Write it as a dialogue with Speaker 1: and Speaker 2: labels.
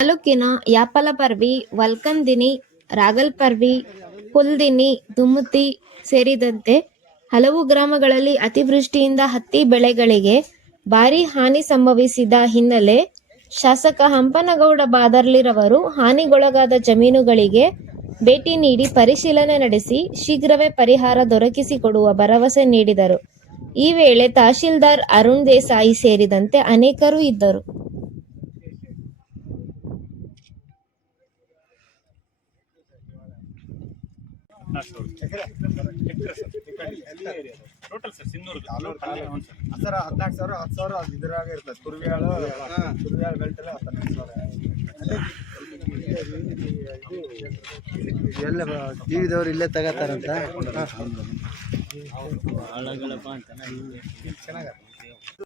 Speaker 1: ತಾಲೂಕಿನ ಯಾಪಲಪರ್ವಿ, ವಲ್ಕಂದಿನಿ, ರಾಗಲ್ಪರ್ವಿ ಹುಲ್ದಿನಿ ದುಮುತಿ ಸೇರಿದಂತೆ ಹಲವು ಗ್ರಾಮಗಳಲ್ಲಿ ಅತಿವೃಷ್ಟಿಯಿಂದ ಹತ್ತಿ ಬೆಳೆಗಳಿಗೆ ಭಾರಿ ಹಾನಿ ಸಂಭವಿಸಿದ ಹಿನ್ನೆಲೆ ಶಾಸಕ ಹಂಪನಗೌಡ ಬಾದರ್ಲಿರವರು ಹಾನಿಗೊಳಗಾದ ಜಮೀನುಗಳಿಗೆ ಭೇಟಿ ನೀಡಿ ಪರಿಶೀಲನೆ ನಡೆಸಿ ಶೀಘ್ರವೇ ಪರಿಹಾರ ದೊರಕಿಸಿಕೊಡುವ ಭರವಸೆ ನೀಡಿದರು. ಈ ವೇಳೆ ತಹಶೀಲ್ದಾರ್ ಅರುಣ್ ದೇಸಾಯಿ ಸೇರಿದಂತೆ ಅನೇಕರು ಇದ್ದರು.
Speaker 2: ಟೋಟಲ್ ಸರ್ ಸಿನ್ನೂರು
Speaker 3: ಸರ್ ಹದಿನಾಲ್ಕು ಸಾವಿರ ಹತ್ತು ಸಾವಿರ ಅದು ಇದ್ರಾಗ ಇರ್ತದೆ ತುರ್ವಿಯಾಳು ತುರ್ವಿಯಾಳು ಎಲ್ಲ ಹದಿನಾಲ್ಕು ಸಾವಿರ
Speaker 4: ಎಲ್ಲ ಟಿವಿದವ್ರು ಇಲ್ಲೇ ತಗೋತಾರಂತ
Speaker 3: ಚೆನ್ನಾಗ